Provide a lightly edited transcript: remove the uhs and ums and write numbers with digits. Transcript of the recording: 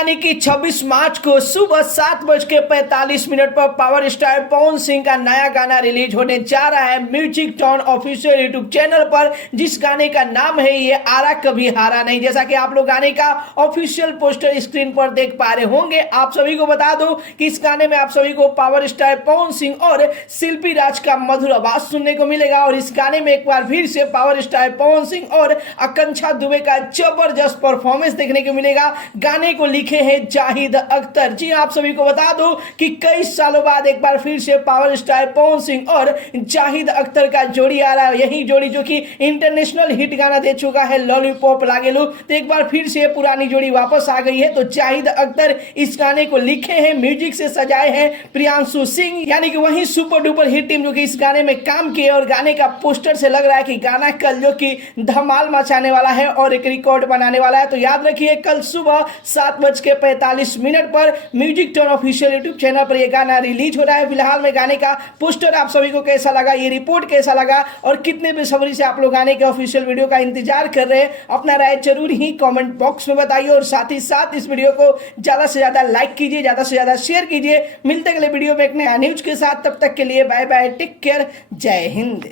यानी कि 26 मार्च को सुबह 7:45 पर पावर स्टार पवन सिंह का नया गाना रिलीज होने जा रहा है music tone official YouTube channel पर, जिस गाने का नाम है ये आरा कभी हारा नहीं। जैसा कि आप लोग गाने का ऑफिशियल पोस्टर स्क्रीन पर देख पा रहे होंगे। आप सभी को बता दूं कि इस गाने में आप सभी को पावर स्टार पवन सिंह और शिल्पी राज का मधुर आवाज सुनने को मिलेगा और इस गाने में एक बार फिर से पावर स्टार पवन सिंह और आकांक्षा दुबे का जबरदस्त परफॉर्मेंस देखने को मिलेगा। गाने को लिखे हैं जाहिद अख्तर। जी आप सभी को बता दूं कि कई सालों बाद एक बार फिर से पावर स्टार पवन सिंह और जाहिद अख्तर का जोड़ी आ रहा है। यही जोड़ी जो कि इंटरनेशनल हिट गाना दे चुका है लॉलीपॉप लागेलू, तो एक बार फिर से पुरानी जोड़ी वापस आ गई है। तो जाहिद अख्तर इस गाने को लिखे हैं, म्यूजिक से सजाए हैं प्रियांशु सिंह, यानी कि वही सुपर डुपर हिट टीम जो कि इस गाने में काम किए। और गाने का पोस्टर से लग रहा है कि गाना कल जो कि धमाल मचाने वाला है और एक रिकॉर्ड बनाने वाला है। तो याद रखिए कल सुबह 7:45 पर music tone official YouTube channel पर यह गाना रिलीज हो रहा है। फिलहाल में गाने का पोस्टर आप सभी को कैसा लगा, ये रिपोर्ट कैसा लगा और कितने बेसब्री से आप लोग गाने के ऑफिशियल वीडियो का इंतजार कर रहे हैं, अपना राय जरूर ही कमेंट बॉक्स में बताइए। और साथ ही साथ इस वीडियो को ज्यादा से ज्यादा लाइक कीजिए, ज्यादा से ज्यादा शेयर कीजिए। मिलते अगले वीडियो में एक नया न्यूज के साथ, तब तक के लिए बाय बाय, टेक केयर, जय हिंद।